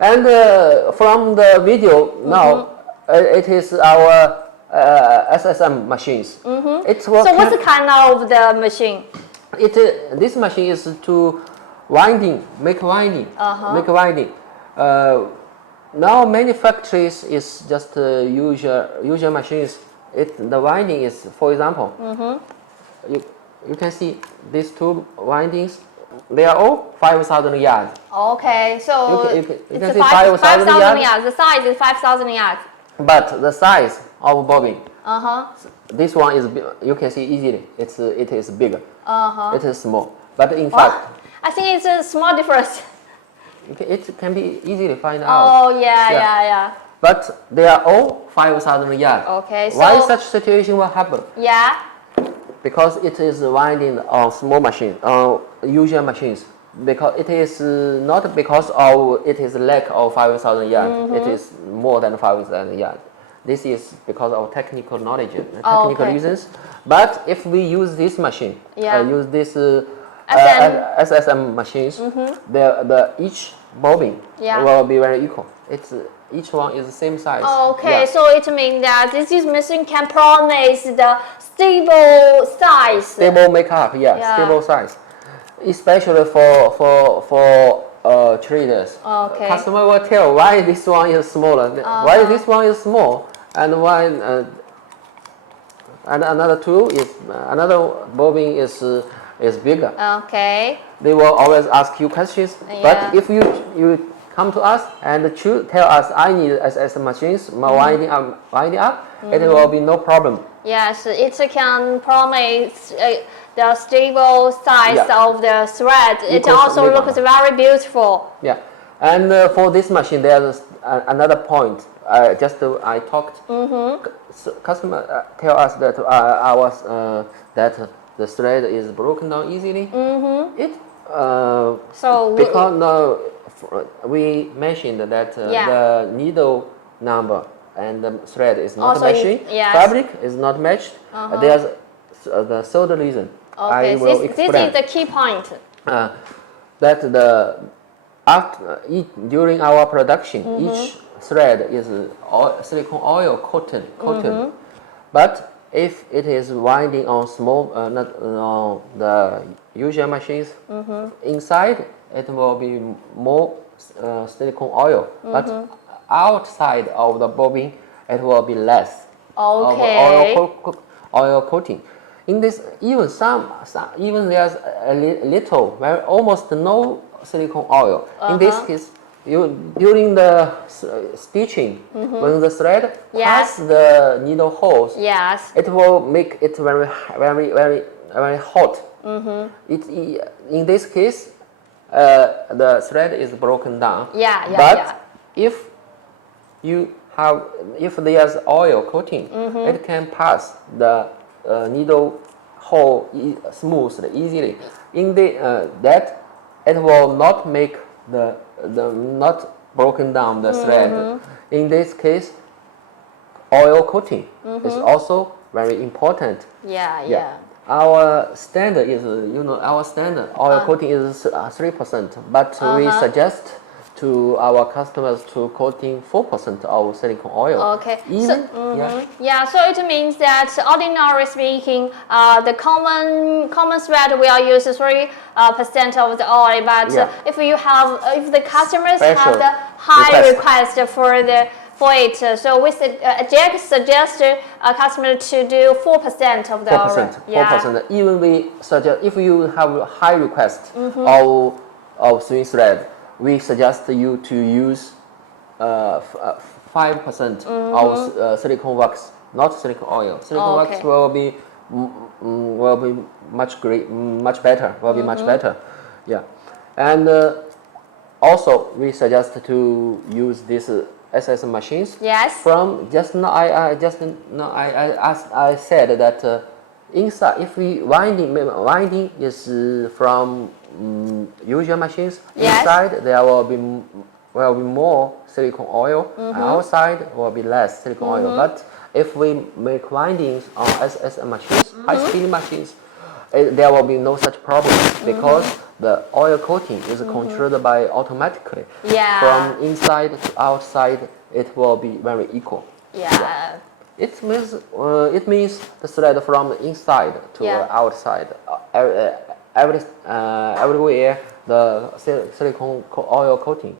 And from the video now, it is our SSM machines. It's So what's the kind of the machine? This machine is to make winding. Now many factories is just usual machines. The winding is, for example, you can see these two windings. They are all 5,000 yards. Okay, so you can it's see 5,000 5,000 yards. The size is 5,000 yards. But the size of bobbin, this one is, you can see easily. It is bigger. It is small. But in fact, I think it's a small difference. it can be easily find out. Oh yeah. But they are all 5,000 yards. Okay. So why such situation will happen? Yeah. Because it is winding on small machines, on usual machines. Because it is not because of it is lack of 5,000 yards. It is more than 5,000 yards. This is because of technical knowledge, technical reasons. But if we use this machine, use this SSM machines, the each bobbin will be very equal. Each one is the same size. Okay, so it means that this machine can promise the stable size. Stable makeup, stable size. Especially for traders. Okay. Customer will tell why this one is smaller, why this one is small, and why. And another bobbin is bigger. Okay. They will always ask you questions. But if you come to us and tell us I need SSM machines, winding up, it will be no problem. Yes, it can promise the stable size of the thread. It also looks very beautiful. Yeah, and for this machine, there's another point. I talked. Customer tell us that that the thread is broken down easily. Because we mentioned that the needle number and the thread is not matching. Fabric is not matched. There's the third reason. Okay, this is the key point. That during our production, each thread is silicone oil coated. But if it is winding on small, not on the usual machines, inside it will be more silicone oil. But outside of the bobbin, it will be less oil coating. In this, even there's a little, almost no silicone oil. In this case, during the stitching, when the thread passes the needle holes, it will make it very hot. In this case, the thread is broken down. But if there's oil coating, it can pass the needle hole smoothly, easily. In that it will not make the not broken down the thread. In this case, oil coating is also very important. Our standard is, our standard oil coating is 3%, but we suggest to our customers to coating 4% of silicone oil. Okay. So it means that, ordinarily speaking, the common thread will use 3% of the oil. But if the customers have the high request for it, so Jack suggests a customer to do 4% of the oil. 4%. Even we suggest, if you have high request of swing thread, we suggest you to use 5% of silicone wax, not silicone oil. Silicone wax will be much better. Yeah, and also we suggest to use this SSM machines. From just now, I said that inside, if we winding is from usual machines. Inside there will be more silicone oil, and outside will be less silicone oil. But if we make windings on SSM machines, high-speed machines, there will be no such problem because the oil coating is controlled by automatically. Yeah. From inside to outside, it will be very equal. Yeah. It means the thread from the inside to outside, everywhere the silicone oil coating